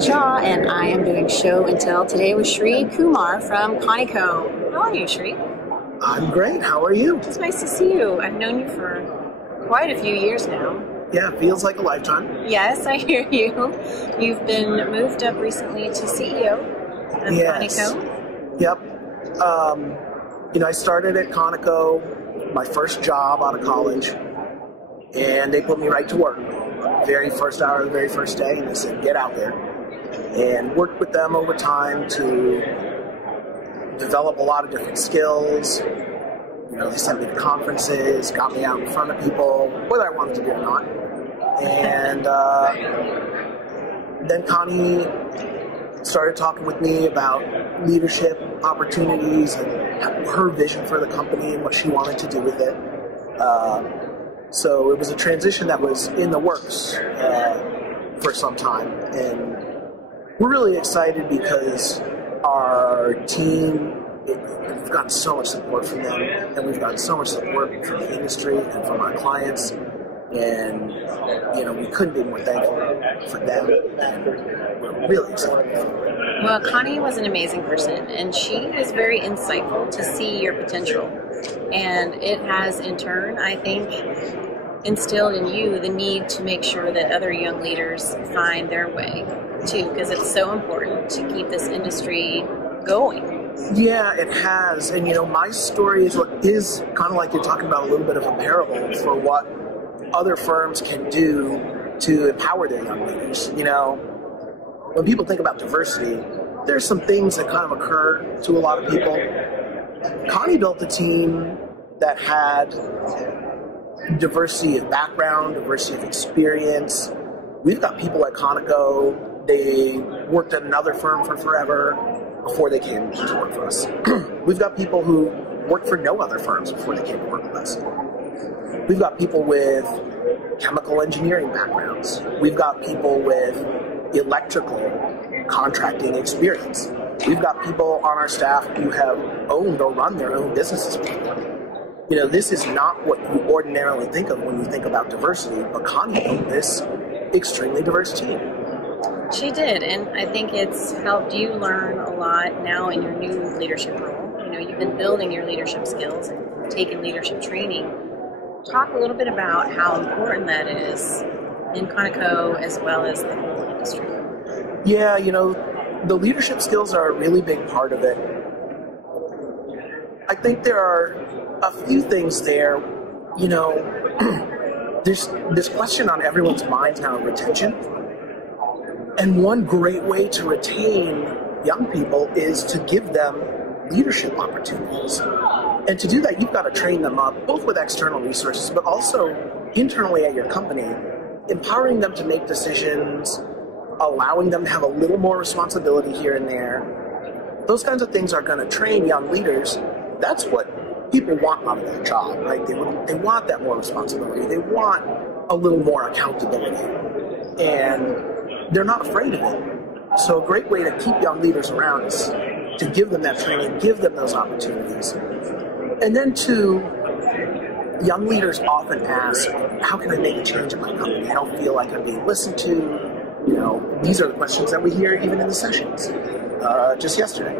Kristin Shaw, and I am doing show and tell today with Kumar from Connico. How are you, Shri? I'm great. How are you? It's nice to see you. I've known you for quite a few years now. Yeah, feels like a lifetime. Yes, I hear you. You've been moved up recently to CEO of Connico. Yep. I started at Connico, my first job out of college, and they put me right to work. Very first hour, the very first day, and they said, get out there. And worked with them over time to develop a lot of different skills. They sent me to conferences, got me out in front of people, whether I wanted to do it or not. And then Connie started talking with me about leadership opportunities and her vision for the company and what she wanted to do with it. So it was a transition that was in the works for some time. And we're really excited because our team, we've gotten so much support from them, and we've gotten so much support from the industry and from our clients. And, we couldn't be more thankful for them, and we're really excited. Well, Connie was an amazing person, and she was very insightful to see your potential. And it has, in turn, I think, instilled in you the need to make sure that other young leaders find their way, too, because it's so important to keep this industry going. Yeah, it has. And, my story is kind of like you're talking about, a little bit of a parable for what other firms can do to empower their young leaders. When people think about diversity, there's some things that kind of occur to a lot of people. Connie built a team that had diversity of background, diversity of experience. We've got people at Connico, they worked at another firm for forever before they came to work for us. We've got people who worked for no other firms before they came to work with us. We've got people with chemical engineering backgrounds. We've got people with electrical contracting experience. We've got people on our staff who have owned or run their own businesses before. This is not what you ordinarily think of when you think about diversity, but Connie built this extremely diverse team. She did, and I think it's helped you learn a lot now in your new leadership role. You've been building your leadership skills and taking leadership training. Talk a little bit about how important that is in Connico as well as the whole industry. Yeah, the leadership skills are a really big part of it. I think there are a few things there. There's this question on everyone's minds now of retention. And one great way to retain young people is to give them leadership opportunities. And to do that, you've got to train them up, both with external resources, but also internally at your company, empowering them to make decisions, allowing them to have a little more responsibility here and there. Those kinds of things are going to train young leaders. That's what people want out of their job, right? They want that more responsibility. They want a little more accountability. And they're not afraid of it. So a great way to keep young leaders around is to give them that training, give them those opportunities. And then young leaders often ask, how can I make a change in my company? I don't feel like I'm being listened to. These are the questions that we hear even in the sessions, just yesterday.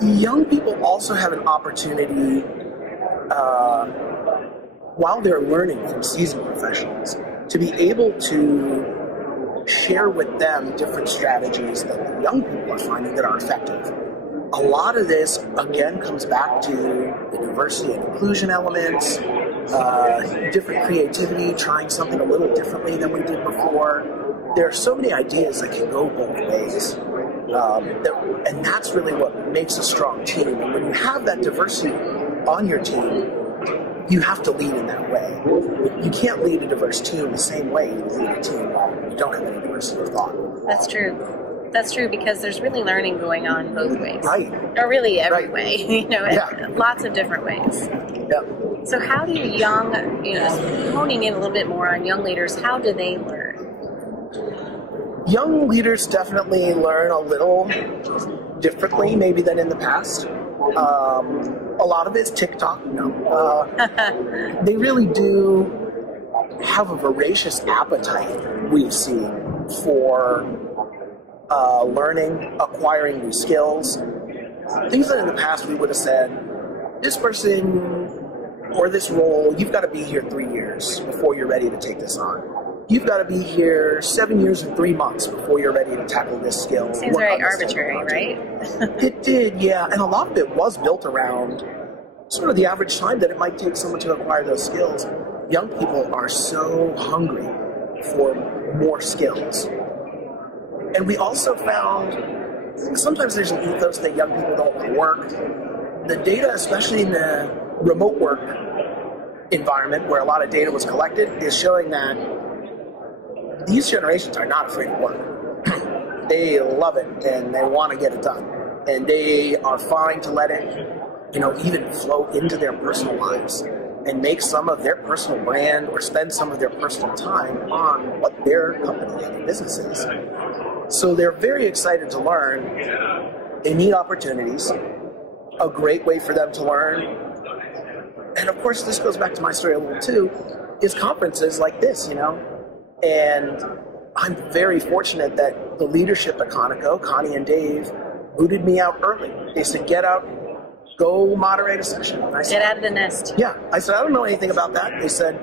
Young people also have an opportunity, while they're learning from seasoned professionals, to be able to share with them different strategies that the young people are finding that are effective. A lot of this, again, comes back to the diversity and inclusion elements, different creativity, trying something a little differently than we did before. There are so many ideas that can go both ways. And that's really what makes a strong team. And when you have that diversity on your team, you have to lead in that way. You can't lead a diverse team the same way you lead a team while you don't have any diversity of thought. That's true. That's true, because there's really learning going on both ways. Right. Or really every right. way, lots of different ways. Yep. So how do young, honing in a little bit more on young leaders, how do they learn? Young leaders definitely learn a little differently maybe than in the past. A lot of it's TikTok. They really do have a voracious appetite, we've seen, for learning, acquiring new skills. Things that in the past we would have said, this person or this role, you've got to be here 3 years before you're ready to take this on. You've got to be here 7 years and 3 months before you're ready to tackle this skill. Seems very arbitrary, right? It did, yeah. And a lot of it was built around sort of the average time that it might take someone to acquire those skills. Young people are so hungry for more skills. And we also found sometimes there's an ethos that young people don't want to work. The data, especially in the remote work environment where a lot of data was collected, is showing that these generations are not afraid of work. They love it and they want to get it done. And they are fine to let it, even flow into their personal lives and make some of their personal brand or spend some of their personal time on what their company and their business is. So they're very excited to learn. They need opportunities. A great way for them to learn. And of course, this goes back to my story a little too, is conferences like this, And I'm very fortunate that the leadership at Connico, Connie and Dave, booted me out early. They said, get out, go moderate a session. And I said, get out of the nest. Yeah. I said, I don't know anything about that. They said,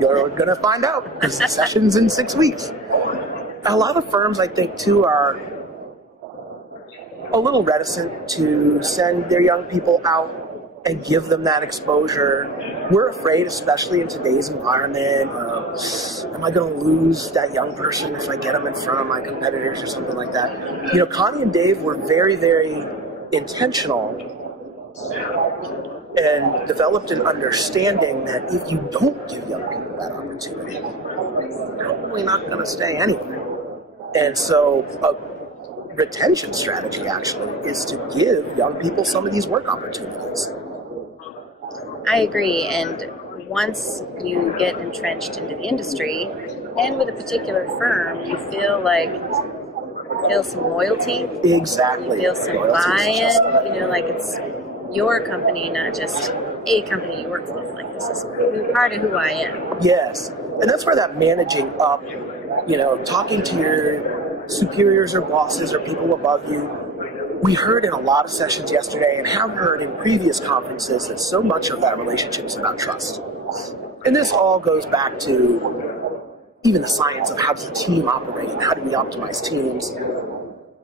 you're going to find out because the session's in 6 weeks. A lot of firms, I think, too, are a little reticent to send their young people out and give them that exposure. We're afraid, especially in today's environment, am I going to lose that young person if I get them in front of my competitors or something like that? Connie and Dave were very, very intentional and developed an understanding that if you don't give young people that opportunity, they're probably not going to stay anywhere. And so a retention strategy actually is to give young people some of these work opportunities. I agree, and once you get entrenched into the industry, and with a particular firm, you feel some loyalty. Exactly. You feel some buy-in, like it's your company, not just a company you work with. Like, this is part of who I am. Yes, and that's where that managing up, talking to your superiors or bosses or people above you. We heard in a lot of sessions yesterday and have heard in previous conferences that so much of that relationship is about trust. And this all goes back to even the science of how does the team operate and how do we optimize teams.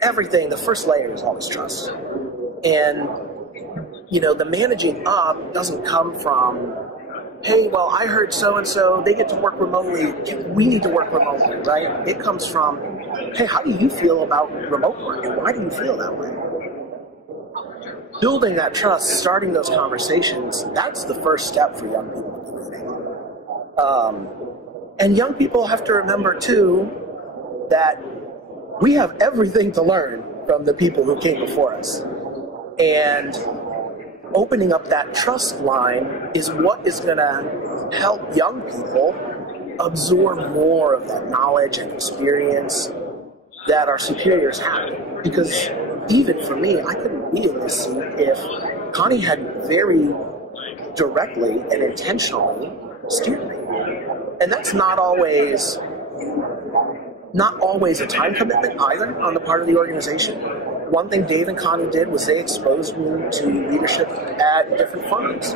Everything, the first layer is always trust. And, the managing up doesn't come from, hey, well, I heard so-and-so, they get to work remotely, we need to work remotely, right? It comes from, hey, how do you feel about remote work and why do you feel that way? Building that trust, starting those conversations, that's the first step for young people to be leading. And young people have to remember, too, that we have everything to learn from the people who came before us. And opening up that trust line is what is going to help young people absorb more of that knowledge and experience that our superiors have. Because even for me, I couldn't be in this seat if Connie had very directly and intentionally steered me. And that's not always a time commitment either on the part of the organization. One thing Dave and Connie did was they exposed me to leadership at different firms,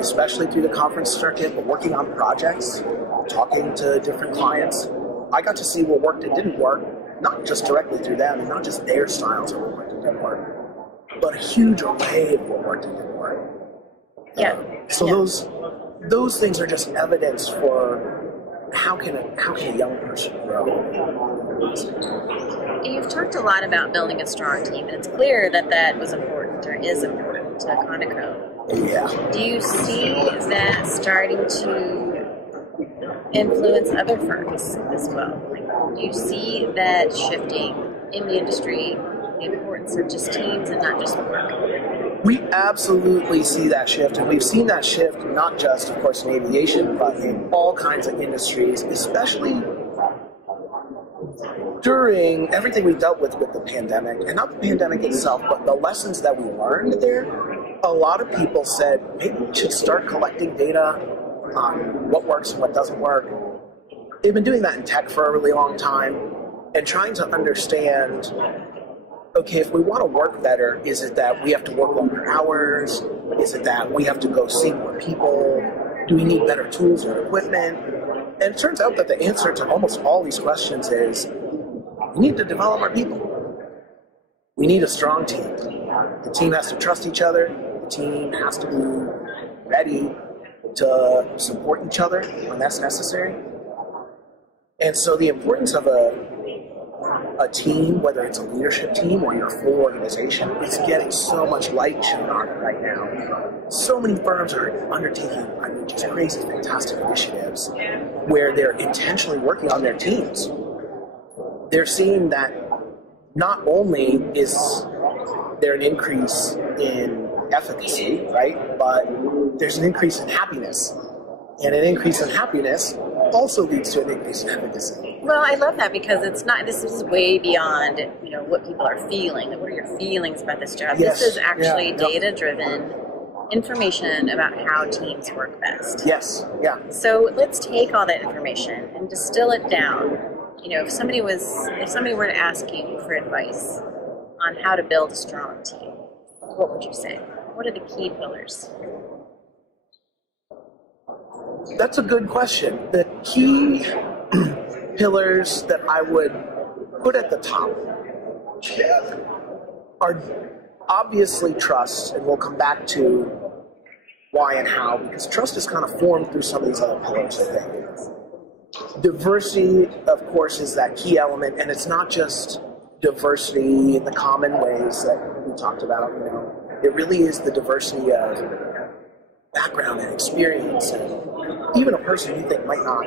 especially through the conference circuit, but working on projects, talking to different clients. I got to see what worked and didn't work, not just directly through them and not just their styles of what worked and didn't work, but a huge array of what worked and didn't work. Yeah. Those things are just evidence for how can a young person grow. You've talked a lot about building a strong team, and it's clear that was important or is important to Connico. Yeah. Do you see that starting to influence other firms as well? Do you see that shifting in the industry, the importance of just teams and not just work? We absolutely see that shift, and we've seen that shift not just, of course, in aviation, but in all kinds of industries, especially during everything we dealt with the pandemic, and not the pandemic itself, but the lessons that we learned there. A lot of people said, maybe we should start collecting data on what works and what doesn't work. they've been doing that in tech for a really long time and trying to understand, okay, if we want to work better, is it that we have to work longer hours? Is it that we have to go see more people? Do we need better tools or equipment? And it turns out that the answer to almost all these questions is we need to develop our people. We need a strong team. The team has to trust each other. The team has to be ready to support each other when that's necessary. And so the importance of a team, whether it's a leadership team or your full organization, is getting so much light shown on it right now. So many firms are undertaking, just crazy, fantastic initiatives where they're intentionally working on their teams. They're seeing that not only is there an increase in efficacy, right, but there's an increase in happiness. And an increase in happiness also leads to an increase in efficacy. Well, I love that because it's not. This is way beyond what people are feeling. What are your feelings about this job? Yes. This is actually data-driven information about how teams work best. Yes. Yeah. So let's take all that information and distill it down. If somebody were to ask you for advice on how to build a strong team, what would you say? What are the key pillars? That's a good question. The key pillars that I would put at the top are obviously trust, and we'll come back to why and how, because trust is kind of formed through some of these other pillars, I think. Diversity, of course, is that key element, and it's not just diversity in the common ways that we talked about. It really is the diversity of background and experience, and even a person you think might not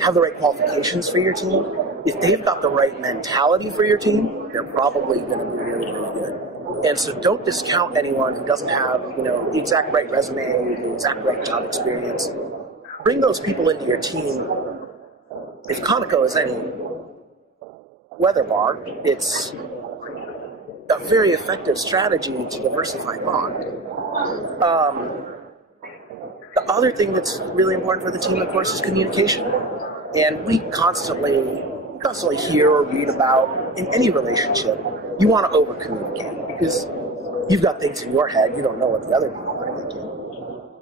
have the right qualifications for your team. If they've got the right mentality for your team, they're probably going to be really, really good. And so don't discount anyone who doesn't have, the exact right resume, the exact right job experience. Bring those people into your team. If Connico is any weather bar, it's a very effective strategy to diversify bond. The other thing that's really important for the team, of course, is communication. And we constantly hear or read about, in any relationship, you want to over-communicate because you've got things in your head, you don't know what the other people are thinking.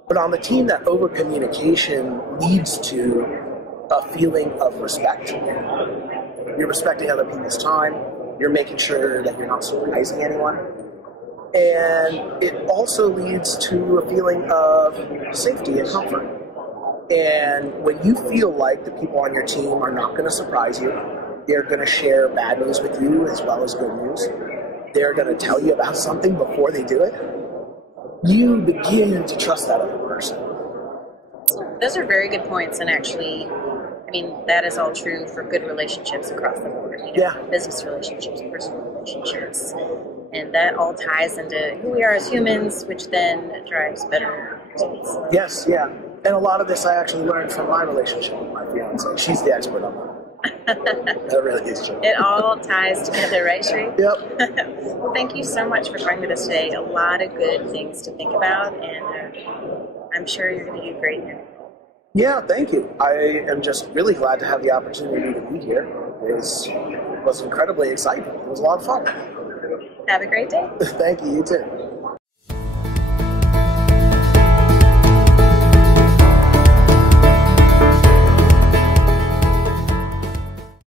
But on the team, that over-communication leads to a feeling of respect. You're respecting other people's time, you're making sure that you're not surprising anyone. And it also leads to a feeling of safety and comfort. And when you feel like the people on your team are not going to surprise you, they're going to share bad news with you as well as good news, they're going to tell you about something before they do it, you begin to trust that other person. Those are very good points, and actually, that is all true for good relationships across the board. Business relationships, personal relationships. And that all ties into who we are as humans, which then drives better results. Yes, yeah. And a lot of this I actually learned from my relationship with my fiance. She's the expert on that. That really is true. It all ties together, right, Sri? Yep. Well, thank you so much for joining with us today. A lot of good things to think about, and I'm sure you're going to do great here. Yeah, thank you. I am just really glad to have the opportunity to be here. It was incredibly exciting. It was a lot of fun. Have a great day. Thank you, you too.